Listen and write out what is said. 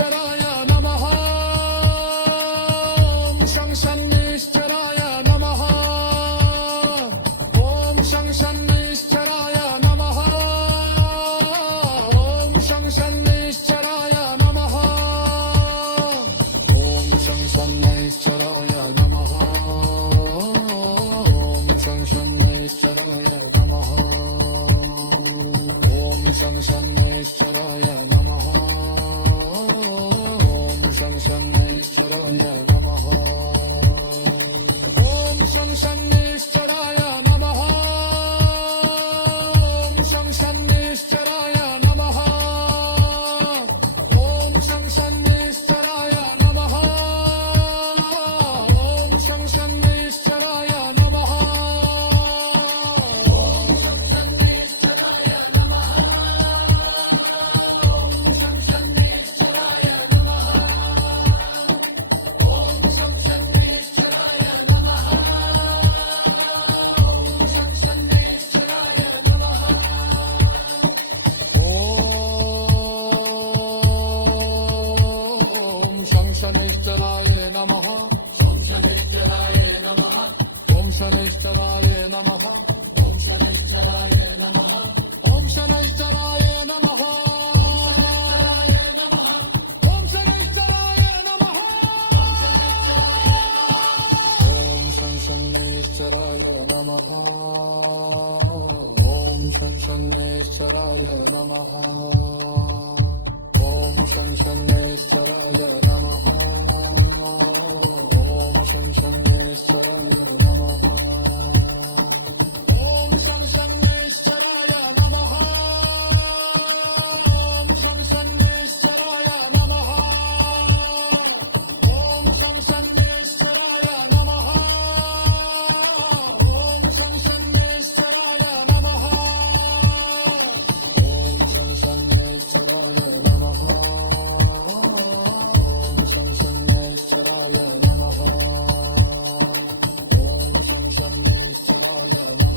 शनैश्चराय नमः ॐ शं शनैश्चराय नमः ॐ शं शनैश्चराय नमः ॐ शं शनैश्चराय नमः ॐ शं शनैश्चराय नमः ॐ शं शनैश्चराय नमः ॐ शं शनैश्चराय नमः ॐ शं शनैश्चराय नमः ॐ शं शनैश्चराय नमः ॐ शं शनैश्चराय नमः ॐ शं शनैश्चराय नमः ॐ शं शनैश्चराय नमः ॐ शं शनैश्चराय नमः ॐ शनैश्चराय नमः ॐ शनैश्चराय नमः ॐ शनैश्चराय नमः ॐ शनैश्चराय नमः ॐ शनैश्चराय नमः ॐ शं शनैश्चराय नमः ॐ शं शनैश्चराय नमः ॐ शं शनैश्चराय नमः ॐ शं शनैश्चराय नमः ॐ शं शनैश्चराय नमः ॐ शं शनैश्चराय नमः ॐ शं शनैश्चराय नमः ॐ शं शनैश्चराय नमः ॐ शं शनैश्चराय नमः ॐ शं शनैश्चराय नमः ॐ शं शनैश्चराय नमः